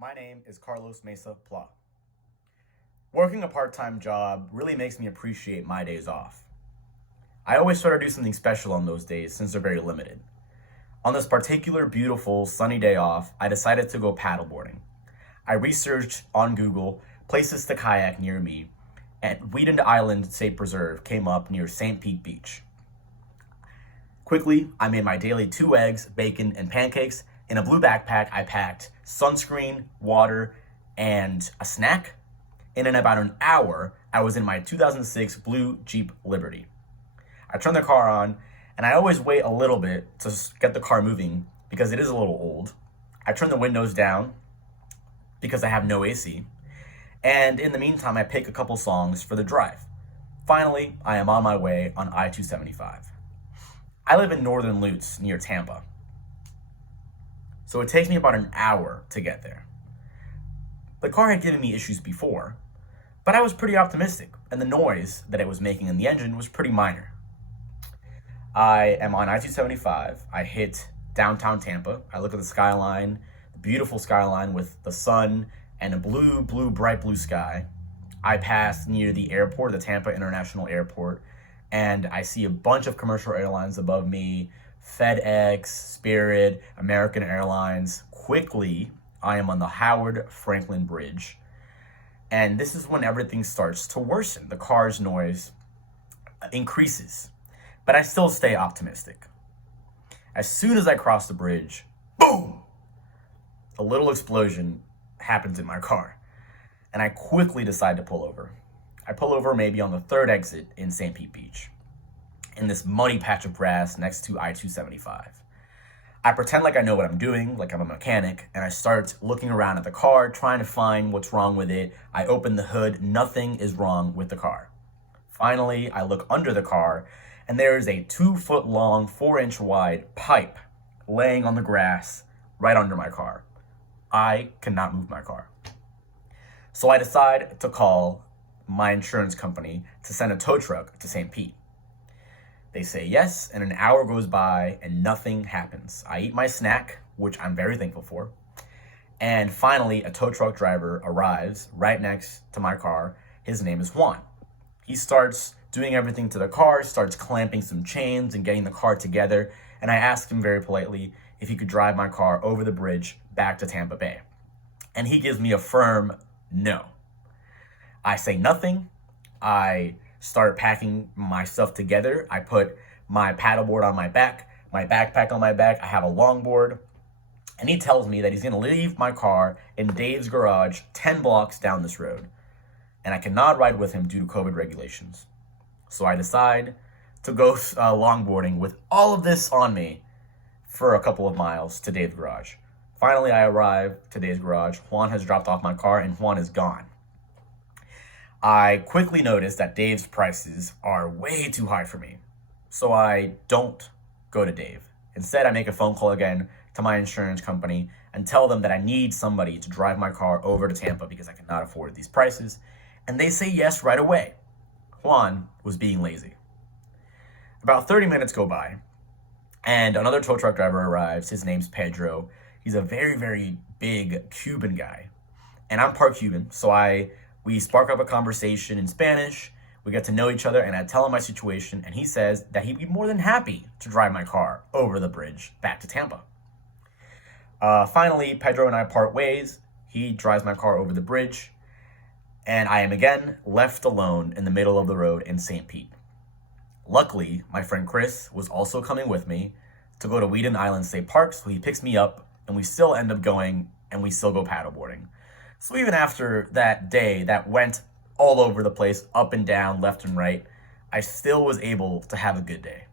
My name is Carlos Mesa Pla. Working a part-time job really makes me appreciate my days off. I always try to do something special on those days since they're very limited. On this particular beautiful sunny day off, I decided to go paddleboarding. I researched on Google places to kayak near me, and Weedon Island State Preserve came up near St. Pete Beach. Quickly, I made my daily 2 eggs, bacon, and pancakes. In a blue backpack, I packed sunscreen, water, and a snack. And in about an hour, I was in my 2006 blue Jeep Liberty. I turned the car on, and I always wait a little bit to get the car moving because it is a little old. I turn the windows down because I have no AC. And in the meantime, I pick a couple songs for the drive. Finally, I am on my way on I-275. I live in northern Lutz near Tampa. So it takes me about an hour to get there. The car had given me issues before, but I was pretty optimistic, and the noise that it was making in the engine was pretty minor. I am on I-275. I hit downtown Tampa. I look at the skyline, the beautiful skyline with the sun and a bright blue sky. I pass near the airport, the Tampa International Airport, and I see a bunch of commercial airlines above me, FedEx, Spirit, American Airlines. Quickly, I am on the Howard Franklin Bridge. And this is when everything starts to worsen. The car's noise increases, but I still stay optimistic. As soon as I cross the bridge, boom! A little explosion happens in my car, and I quickly decide to pull over. I pull over maybe on the 3rd exit in St. Pete Beach, in this muddy patch of grass next to I-275. I pretend like I know what I'm doing, like I'm a mechanic, and I start looking around at the car, trying to find what's wrong with it. I open the hood, nothing is wrong with the car. Finally, I look under the car, and there is a 2-foot-long, 4-inch wide pipe laying on the grass right under my car. I cannot move my car. So I decide to call my insurance company to send a tow truck to St. Pete. They say yes, and an hour goes by and nothing happens. I eat my snack, which I'm very thankful for. And finally, a tow truck driver arrives right next to my car. His name is Juan. He starts doing everything to the car, starts clamping some chains and getting the car together. And I asked him very politely if he could drive my car over the bridge back to Tampa Bay. And he gives me a firm no. I say nothing. I start packing my stuff together. I put my paddleboard on my back, my backpack on my back. I have a longboard. And he tells me that he's going to leave my car in Dave's garage 10 blocks down this road. And I cannot ride with him due to COVID regulations. So I decide to go longboarding with all of this on me for a couple of miles to Dave's garage. Finally, I arrive to Dave's garage. Juan has dropped off my car and Juan is gone. I quickly notice that Dave's prices are way too high for me. So I don't go to Dave. Instead, I make a phone call again to my insurance company and tell them that I need somebody to drive my car over to Tampa because I cannot afford these prices. And they say yes right away. Juan was being lazy. About 30 minutes go by and another tow truck driver arrives. His name's Pedro. He's a very big Cuban guy. And I'm part Cuban, so we spark up a conversation in Spanish. We get to know each other, and I tell him my situation, and he says that he'd be more than happy to drive my car over the bridge back to Tampa. Finally, Pedro and I part ways. He drives my car over the bridge, and I am again left alone in the middle of the road in St. Pete. Luckily, my friend Chris was also coming with me to go to Weedon Island State Park, so he picks me up, and we still end up going, and we still go paddleboarding. So even after that day that went all over the place, up and down, left and right, I still was able to have a good day.